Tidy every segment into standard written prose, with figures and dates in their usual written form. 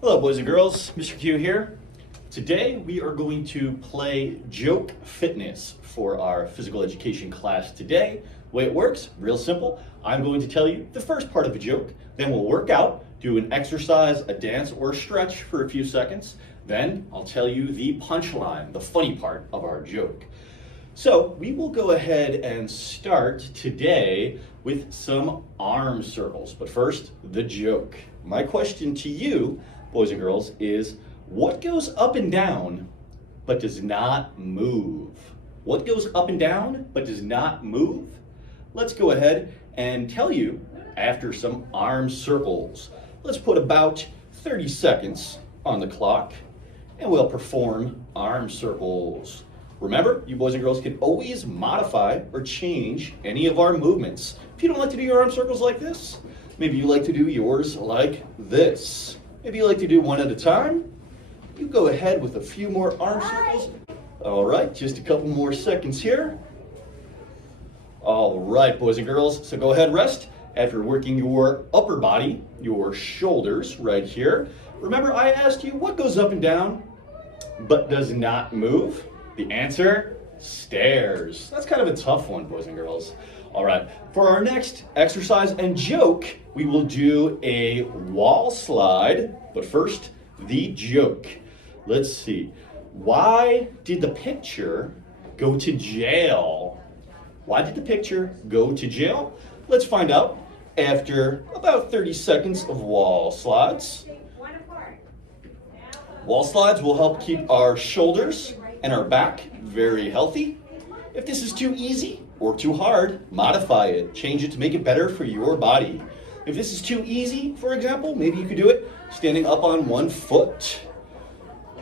Hello boys and girls, Mr. Q here. Today we are going to play Joke Fitness for our physical education class today. The way it works, real simple. I'm going to tell you the first part of a joke, then we'll work out, do an exercise, a dance, or a stretch for a few seconds. Then I'll tell you the punchline, the funny part of our joke. So we will go ahead and start today with some arm circles. But first, the joke. My question to you, boys and girls, is what goes up and down but does not move? What goes up and down but does not move? Let's go ahead and tell you after some arm circles. Let's put about 30 seconds on the clock and we'll perform arm circles. Remember, you boys and girls can always modify or change any of our movements. If you don't like to do your arm circles like this, maybe you like to do yours like this. Maybe you like to do one at a time. You go ahead with a few more arm circles. All right, just a couple more seconds here. All right, boys and girls, so go ahead, rest. After working your upper body, your shoulders right here. Remember, I asked you what goes up and down but does not move? The answer, stairs. That's kind of a tough one, boys and girls. All right, for our next exercise and joke, we will do a wall slide, but first, the joke. Let's see, why did the picture go to jail? Why did the picture go to jail? Let's find out after about 30 seconds of wall slides. Wall slides will help keep our shoulders and our back very healthy. If this is too easy or too hard, modify it. Change it to make it better for your body. If this is too easy, for example, maybe you could do it standing up on one foot.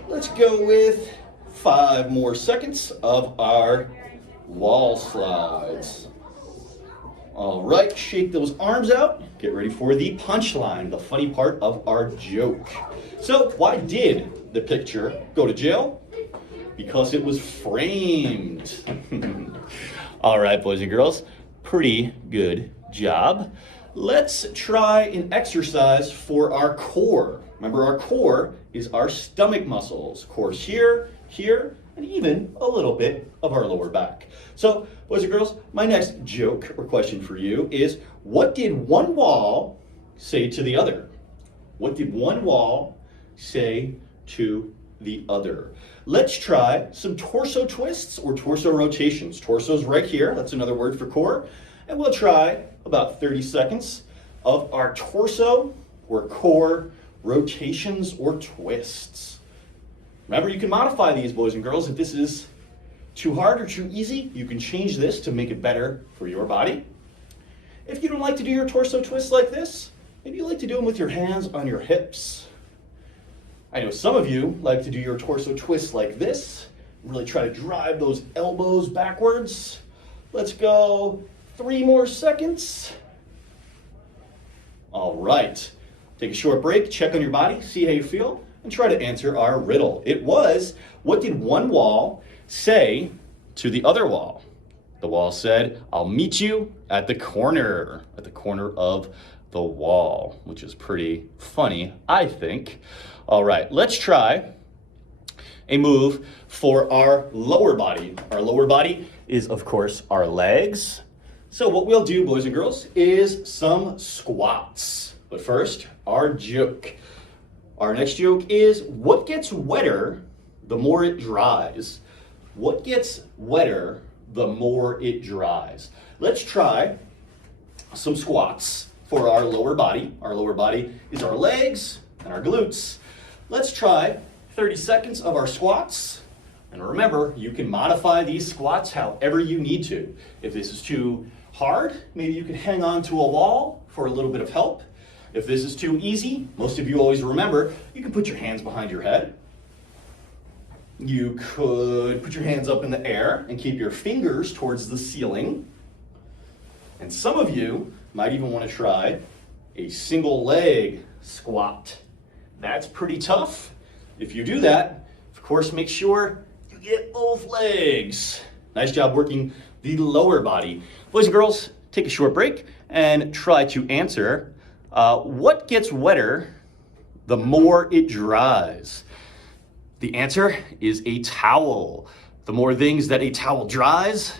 Let's go with 5 more seconds of our wall slides. All right, shake those arms out. Get ready for the punchline, the funny part of our joke. So, why did the picture go to jail? Because it was framed. All right, boys and girls, pretty good job. Let's try an exercise for our core. Remember, our core is our stomach muscles. Core's here, here, and even a little bit of our lower back. So, boys and girls, my next joke or question for you is, what did one wall say to the other? What did one wall say to the other? Let's try some torso twists or torso rotations. Torso's right here, that's another word for core. And we'll try about 30 seconds of our torso or core rotations or twists. Remember, you can modify these, boys and girls. If this is too hard or too easy, you can change this to make it better for your body. If you don't like to do your torso twists like this, maybe you like to do them with your hands on your hips. I know some of you like to do your torso twists like this, really try to drive those elbows backwards. Let's go 3 more seconds. All right, take a short break, check on your body, see how you feel, and try to answer our riddle. It was, what did one wall say to the other wall? The wall said, I'll meet you at the corner of the wall, which is pretty funny, I think. All right, let's try a move for our lower body. Our lower body is, of course, our legs. So what we'll do, boys and girls, is some squats. But first, our joke. Our next joke is, what gets wetter the more it dries? What gets wetter the more it dries? Let's try some squats for our lower body. Our lower body is our legs and our glutes. Let's try 30 seconds of our squats. And remember, you can modify these squats however you need to. If this is too hard, maybe you can hang on to a wall for a little bit of help. If this is too easy, most of you always remember, you can put your hands behind your head. You could put your hands up in the air and keep your fingers towards the ceiling. And some of you might even want to try a single leg squat. That's pretty tough. If you do that, of course, make sure you get both legs. Nice job working the lower body. Boys and girls, take a short break and try to answer what gets wetter the more it dries? The answer is a towel. The more things that a towel dries,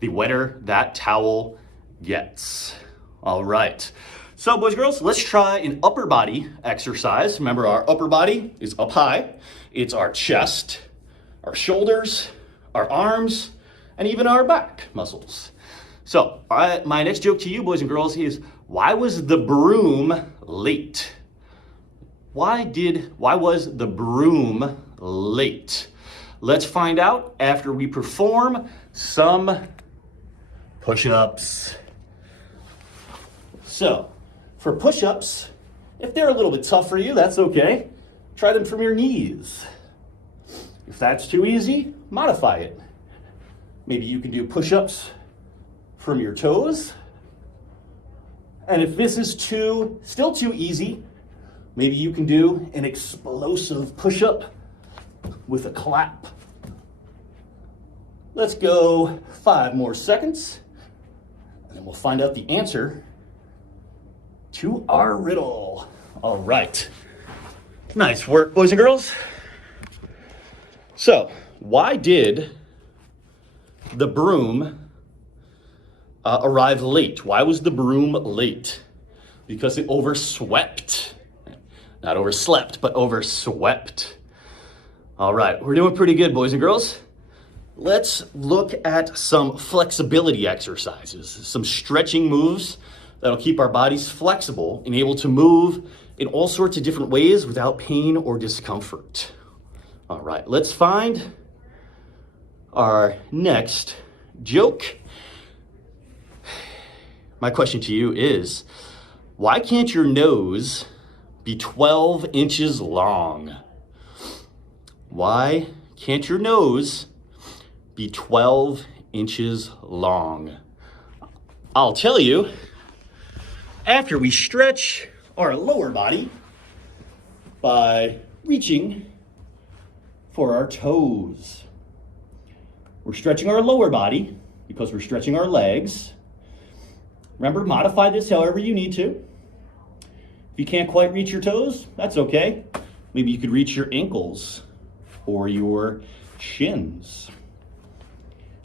the wetter that towel gets. All right. So boys and girls, let's try an upper body exercise. Remember, our upper body is up high. It's our chest, our shoulders, our arms, and even our back muscles. So my next joke to you, boys and girls, is why was the broom late? Why was the broom late? Let's find out after we perform some push-ups. So, for push-ups, if they're a little bit tough for you, that's okay. Try them from your knees. If that's too easy, modify it. Maybe you can do push-ups from your toes. And if this is still too easy, maybe you can do an explosive push-up with a clap. Let's go 5 more seconds, and then we'll find out the answer to our riddle. All right. Nice work, boys and girls. So, why did the broom arrive late? Why was the broom late? Because it overswept. Not overslept, but overswept. All right, we're doing pretty good, boys and girls. Let's look at some flexibility exercises, some stretching moves that'll keep our bodies flexible and able to move in all sorts of different ways without pain or discomfort. All right, let's find our next joke. My question to you is, why can't your nose be 12 inches long? Why can't your nose be 12 inches long? I'll tell you, after we stretch our lower body by reaching for our toes. We're stretching our lower body because we're stretching our legs. Remember, modify this however you need to. If you can't quite reach your toes, that's okay. Maybe you could reach your ankles or your shins.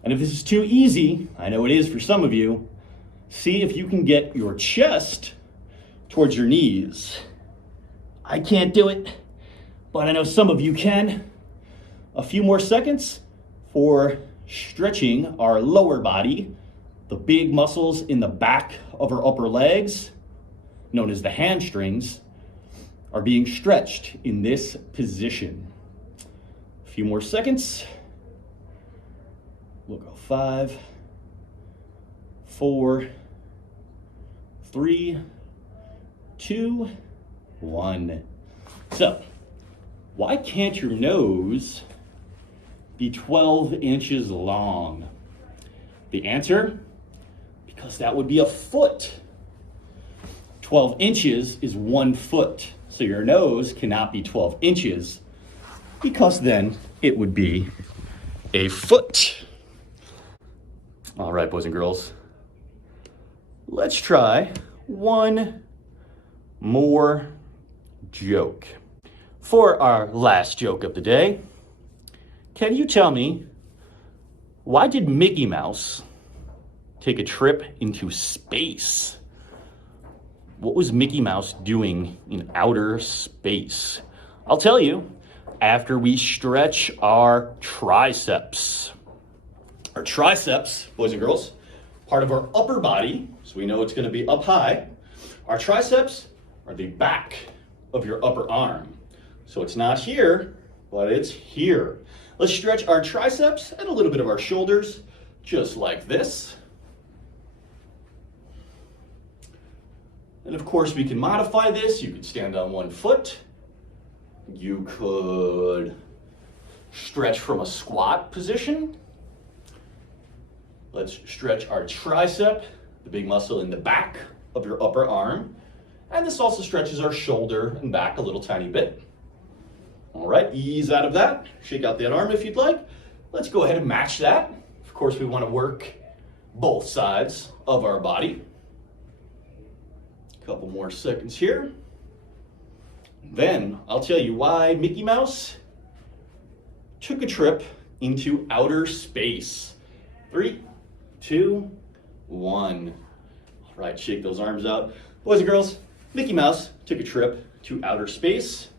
And if this is too easy, I know it is for some of you, see if you can get your chest towards your knees. I can't do it, but I know some of you can. A few more seconds for stretching our lower body. The big muscles in the back of our upper legs, known as the hamstrings, are being stretched in this position. A few more seconds. We'll go 5, 4, 3, 2, 1. So, why can't your nose be 12 inches long? The answer, because that would be a foot. 12 inches is 1 foot. So your nose cannot be 12 inches because then it would be a foot. All right, boys and girls, let's try one more joke. For our last joke of the day, can you tell me, why did Mickey Mouse take a trip into space? What was Mickey Mouse doing in outer space? I'll tell you, after we stretch our triceps. Our triceps, boys and girls, part of our upper body, so we know it's going to be up high. Our triceps are the back of your upper arm. So it's not here, but it's here. Let's stretch our triceps and a little bit of our shoulders, just like this. And of course, we can modify this. You could stand on 1 foot. You could stretch from a squat position. Let's stretch our tricep, the big muscle in the back of your upper arm. And this also stretches our shoulder and back a little tiny bit. All right, ease out of that. Shake out that arm if you'd like. Let's go ahead and match that. Of course, we want to work both sides of our body. A couple more seconds here. Then I'll tell you why Mickey Mouse took a trip into outer space. 3, 2, 1. All right, shake those arms out. Boys and girls, Mickey Mouse took a trip to outer space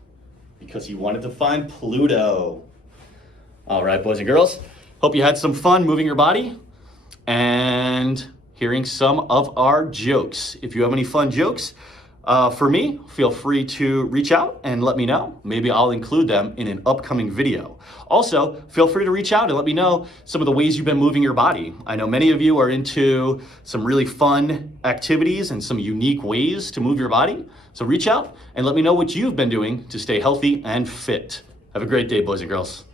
because he wanted to find Pluto. All right, boys and girls, hope you had some fun moving your body and hearing some of our jokes. If you have any fun jokes for me, feel free to reach out and let me know. Maybe I'll include them in an upcoming video. Also, feel free to reach out and let me know some of the ways you've been moving your body. I know many of you are into some really fun activities and some unique ways to move your body. So reach out and let me know what you've been doing to stay healthy and fit. Have a great day, boys and girls.